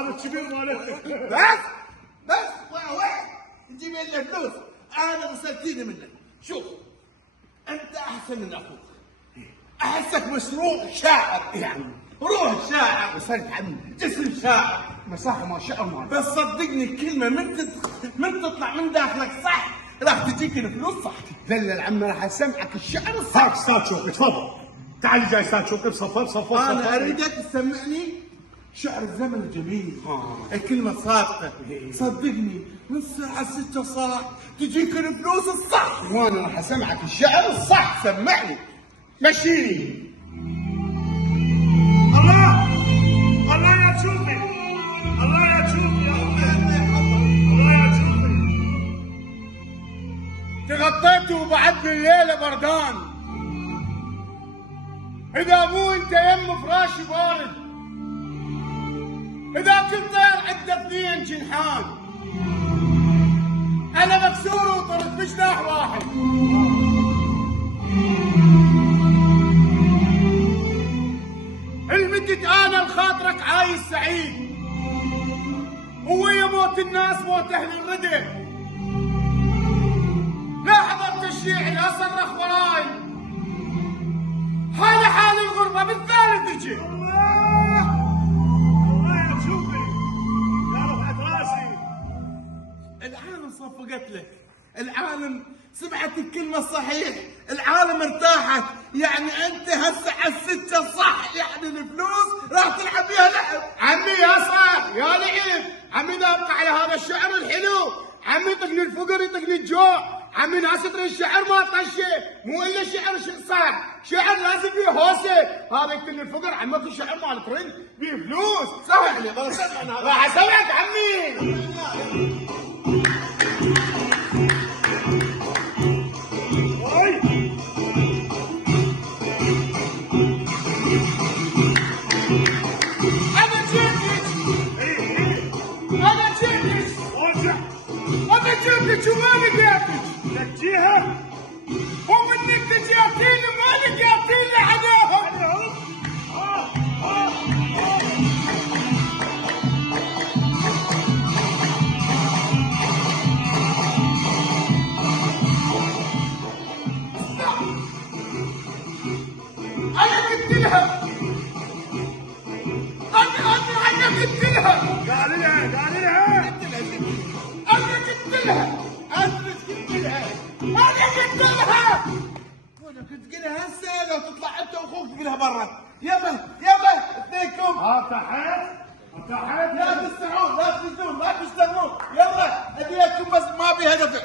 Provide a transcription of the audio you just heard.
هذا الكبير مالك. بس واحد نجيب لنا فلوس. انا مسكتيني منك. شوف انت احسن من اخوك، احسك مشروع شاعر يعني، روح شاعر وصلت عمي جسم شاعر مساحه ما شاء الله. بس صدقني كلمه من تطلع من داخلك صح راح تجيك الفلوس صح. دلل عمي راح اسمعك الشعر الصح. هاك استاذ شوقي تفضل. تعال جاي استاذ شوقي صفر. انا اريدك تسمعني شعر الزمن الجميل. الكلمة صادقة صدقني من الساعة 6 صاح تجيك الفلوس الصح. وانا راح اسمعك الشعر الصح. سمعني مشيني. الله يا شوقي، الله يا شوقي، الله يا شوقي. تغطيت وبعدني الليله بردان، اذا مو انت يم فراشي بارد، اذا كنت طير عنده 2 جنحان، انا مكسور وطرت بجناح واحد. المدت انا لخاطرك عايش سعيد، ويا موت الناس موت اهل الردى، لا حضرت الشيعي لا صرخ وراي، حال الغربه بالثالث تجي. الله يا شوقي يا رفعت راسي. العالم صفقت لك، العالم سمعت الكلمة الصحيح، العالم ارتاحت، يعني انت هسه على 6 صح، يعني الفلوس راح تلعب بيها لعب. عمي يا صاح يا لعب، عمي اذا ابقى على هذا الشعر الحلو، عمي يطقني الفقر يطقني الجوع، عمي ناس ترى الشعر ما طشه، مو الا شعر صح، شعر لازم فيه هوسه، هذا يقتلني الفقر، عمك الشعر مال ترند فيه فلوس. سمعني بس سمعنا راح اسويك عمي. انا جبتك وما لقيتك. نجيها ومنك تجيتيني ما لقيتيني عليهم. انا قلت لها انا قلت لها قال لها انا قلت لها وانا كنت قلها هسه لو تطلع انت واخوك تقولها برا. يلا اثنينكم فتحت لا تستعون لا تنزلون لا تشتغلون، يلا اديكم بس ما بيها دفع.